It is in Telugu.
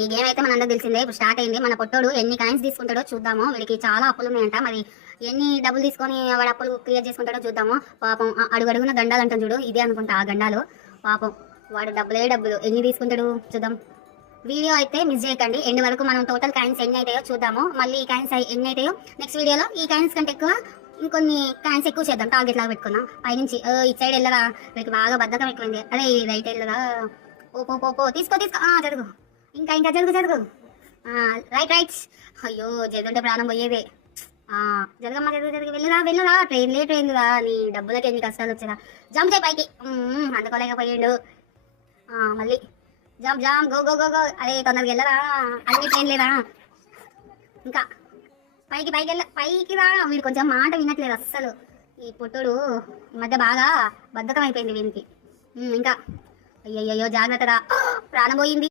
ఈ గేమ్ అయితే మనందరూ తెలిసిందే. ఇప్పుడు స్టార్ట్ అయింది. మన పొట్టోడు ఎన్ని కాయిన్స్ తీసుకుంటాడో చూద్దాము. వీడికి చాలా అప్పులు ఉన్నాయంట. మరి ఎన్ని డబ్బులు తీసుకొని వాడు అప్పులు క్లియర్ చేసుకుంటాడో చూద్దాము. పాపం అడుగడుగున గండాలు అంటాం చూడు, ఇదే అనుకుంటా ఆ గండాలు. పాపం వాడు డబ్బులు ఎన్ని తీసుకుంటాడు చూద్దాం. వీడియో అయితే మిస్ చేయకండి, ఎండ్ వరకు. మనం టోటల్ కాయిన్స్ ఎన్ని అవుతాయో చూద్దాము. మళ్ళీ ఈ కాయిన్స్ ఎన్ని అవుతాయో నెక్స్ట్ వీడియోలో ఈ కాయిన్స్ కంటే ఎక్కువ ఇంకొన్ని కాయిన్స్ ఎక్కువ చేద్దాం. టార్గెట్ లాగా పెట్టుకుందాం. పైనుంచి ఇటు సైడ్ వెళ్ళరా, వీడికి బాగా బద్ధకం ఎక్కువైంది. అదే రైట్ వెళ్ళరా. ఓ తీసుకో జరుగు. ఇంకా జరుగు. రైట్. అయ్యో జరుగుంటే ప్రాణం పోయేదే. జరగమ్మా జరుగు. వెళ్ళరా ట్రైన్లురా. నీ డబ్బులకి ఎన్ని కష్టాలు వచ్చేదా. జంప్ చేయి పైకి. అందుకోలేకపోయాడు. మళ్ళీ జామ్ గో. అరే తొందరగా వెళ్ళరా, అన్ని ట్రైన్లేరా. ఇంకా పైకి రా. వీడు కొంచెం మాట వినట్లేదు అస్సలు. ఈ పుట్టుడు ఈ మధ్య బాగా బద్ధకం అయిపోయింది వీనికి. ఇంకా అయ్యయ్యో జాగ్రత్తరా, ప్రాణం పోయింది.